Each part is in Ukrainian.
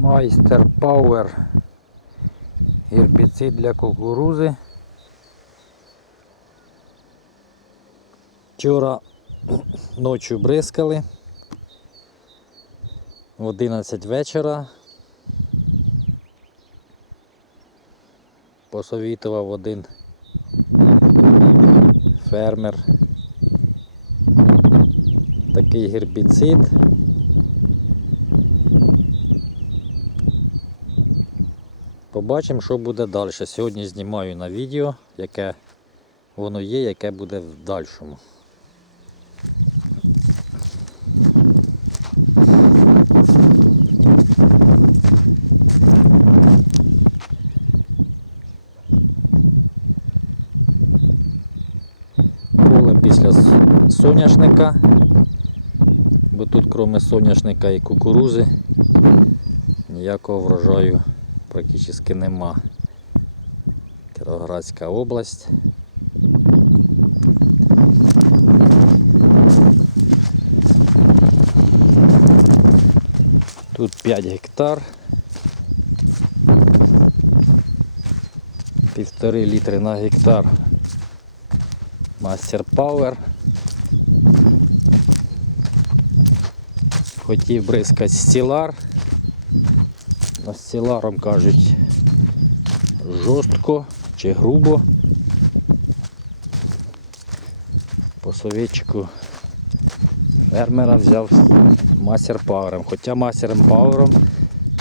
Майстер Пауер. Гербіцид для кукурузи. Вчора ночі бризкали. В 11 вечора. Посовітував один фермер такий гербіцид. Побачимо, що буде далі. Сьогодні знімаю на відео, яке воно є, яке буде в дальшому. Поле після соняшника, бо тут крім соняшника і кукурузи ніякого врожаю практично нема. Кіровоградська область. Тут 5 гектар. Півтори літри на гектар. Мастер Power. Хотів бризкати стілар. Но кажуть жорстко чи грубо. По совєтчику фермера взяв мастер пауером. Хоча мастером пауером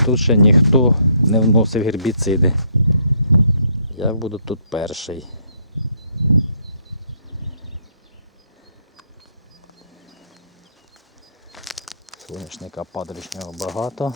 тут ще ніхто не вносив гербіциди. Я буду тут перший. Соняшника падрішнього багато.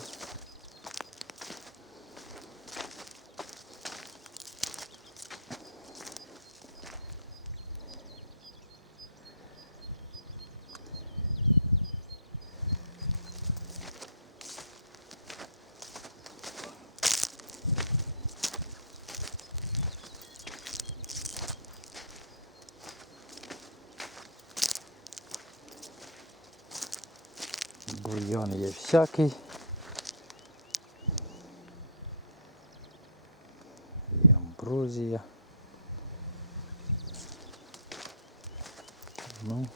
Бур'ян є всякий. Є амброзія. Ну,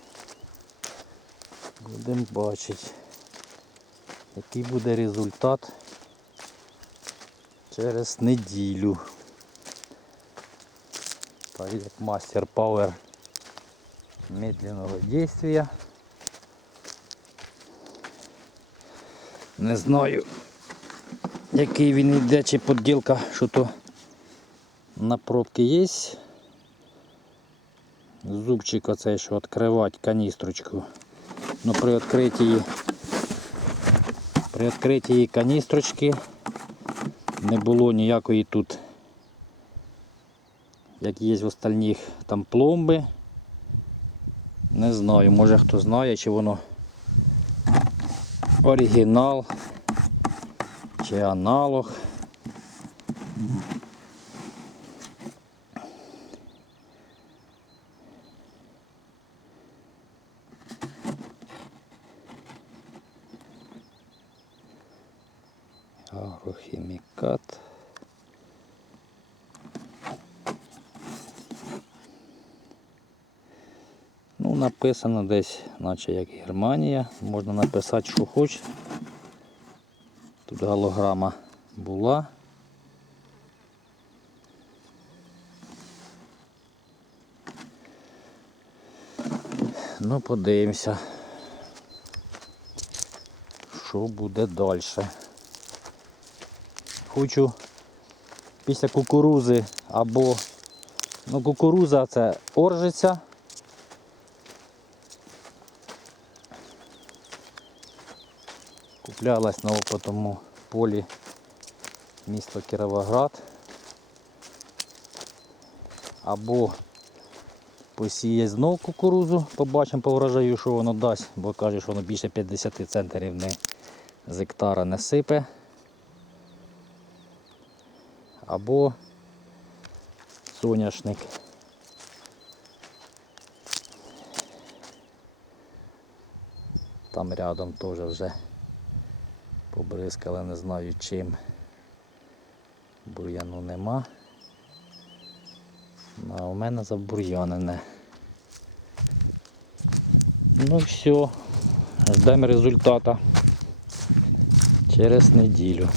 будемо бачити, який буде результат через неділю. Так як мастер Power медленного действия. Не знаю, який він йде, чи поділка, що то на пробки є. Зубчик оцей, що відкривати каністрочку. Ну при відкритті при відкритті каністрочки не було ніякої тут, як є в остальних там пломби. Не знаю, може хто знає, чи воно оригінал чи аналог. Агрохімікат. Написано десь, наче як Германія. Можна написати, що хочеш. Тут голограма була. Ну, подивимося, що буде далі. Хочу після кукурузи або ну, кукуруза це оржиця. Куплялась на опитому полі місто Кіровоград. Або посіє знов кукурузу, побачимо по врожаю, що воно дасть, бо каже, що воно більше 50 центрів не, з гектара не сипе. Або соняшник. Там рядом теж вже Побризкали, не знаю чим. Бур'яну нема. Ну, А у мене забур'янене. Ну все. Ждемо результата через неділю.